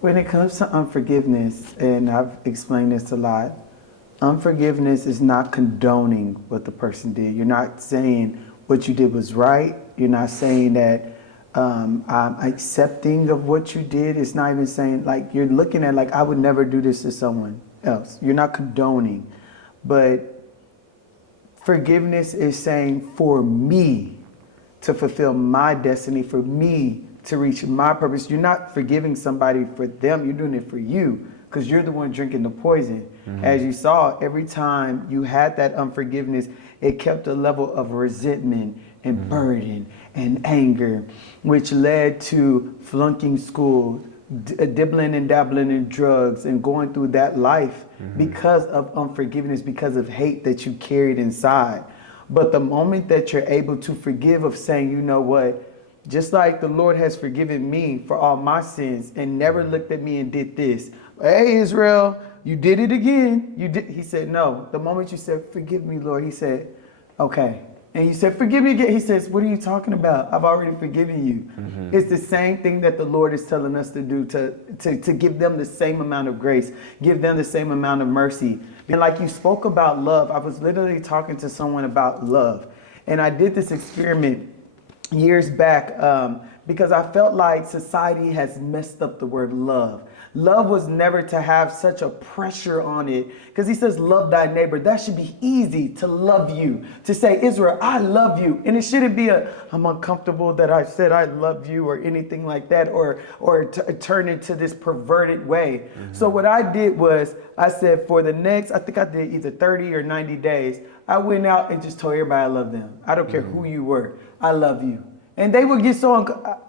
When it comes to unforgiveness, and I've explained this a lot, unforgiveness is not condoning what the person did. You're not saying what you did was right. You're not saying that I'm accepting of what you did. It's not even saying, like, you're looking at, like, I would never do this to someone else. You're not condoning. But forgiveness is saying, for me to fulfill my destiny, for me to reach my purpose. You're not forgiving somebody for them. You're doing it for you because you're the one drinking the poison. Mm-hmm. As you saw, every time you had that unforgiveness, it kept a level of resentment and mm-hmm. burden and anger, which led to flunking school, dibbling and dabbling in drugs and going through that life mm-hmm. because of unforgiveness, because of hate that you carried inside. But the moment that you're able to forgive, of saying, you know what, just like the Lord has forgiven me for all my sins and never looked at me and did this. Hey, Israel, you did it again. You did. He said, no. The moment you said, forgive me, Lord, he said, okay. And you said, forgive me again. He says, what are you talking about? I've already forgiven you. Mm-hmm. It's the same thing that the Lord is telling us to do, to give them the same amount of grace, give them the same amount of mercy. And like you spoke about love, I was literally talking to someone about love. And I did this experiment years back because I felt like society has messed up the word love. Love was never to have such a pressure on it, because he says, love thy neighbor. That should be easy to love you, to say, Israel, I love you. And it shouldn't be I'm uncomfortable that I said I love you or anything like that, or turn into this perverted way. Mm-hmm. So what I did was I said, for the next, I think I did either 30 or 90 days, I went out and just told everybody I love them. I don't care who you were. I love you. And they would get so,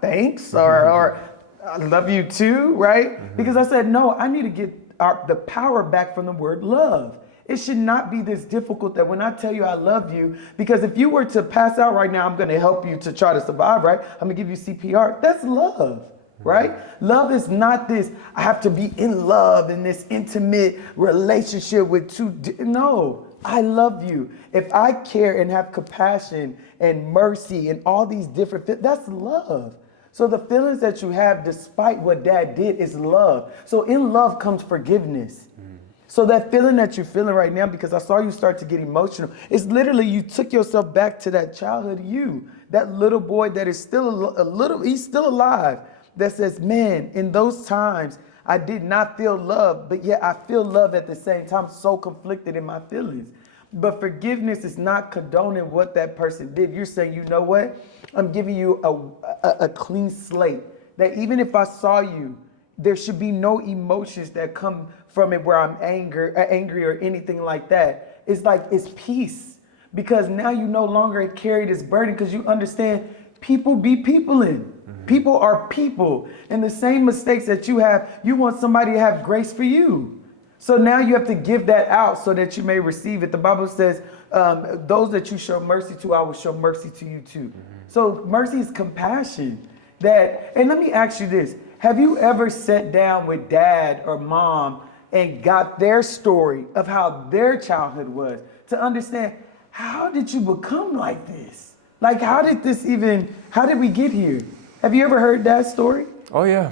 thanks, or I love you too, right? Mm-hmm. Because I said, no, I need to get the power back from the word love. It should not be this difficult that when I tell you I love you, because if you were to pass out right now, I'm going to help you to try to survive, right? I'm going to give you CPR. That's love, right? Mm-hmm. Love is not this, I have to be in love in this intimate relationship with no. I love you. If I care and have compassion and mercy and all these different, that's love. So the feelings that you have despite what dad did is love. So in love comes forgiveness. So that feeling that you're feeling right now, because I saw you start to get emotional, it's literally you took yourself back to that childhood you, that little boy that is still he's still alive, that says, man, in those times, I did not feel love, but yet I feel love at the same time, so conflicted in my feelings. But forgiveness is not condoning what that person did. You're saying, you know what? I'm giving you a clean slate. That even if I saw you, there should be no emotions that come from it where I'm angry or anything like that. It's like, it's peace. Because now you no longer carry this burden, because you understand people be peopling. People are people. And the same mistakes that you have, you want somebody to have grace for you. So now you have to give that out so that you may receive it. The Bible says, those that you show mercy to, I will show mercy to you too. Mm-hmm. So mercy is compassion. And let me ask you this. Have you ever sat down with dad or mom and got their story of how their childhood was, to understand, how did you become like this? Like, how did we get here? Have you ever heard that story? Oh, yeah.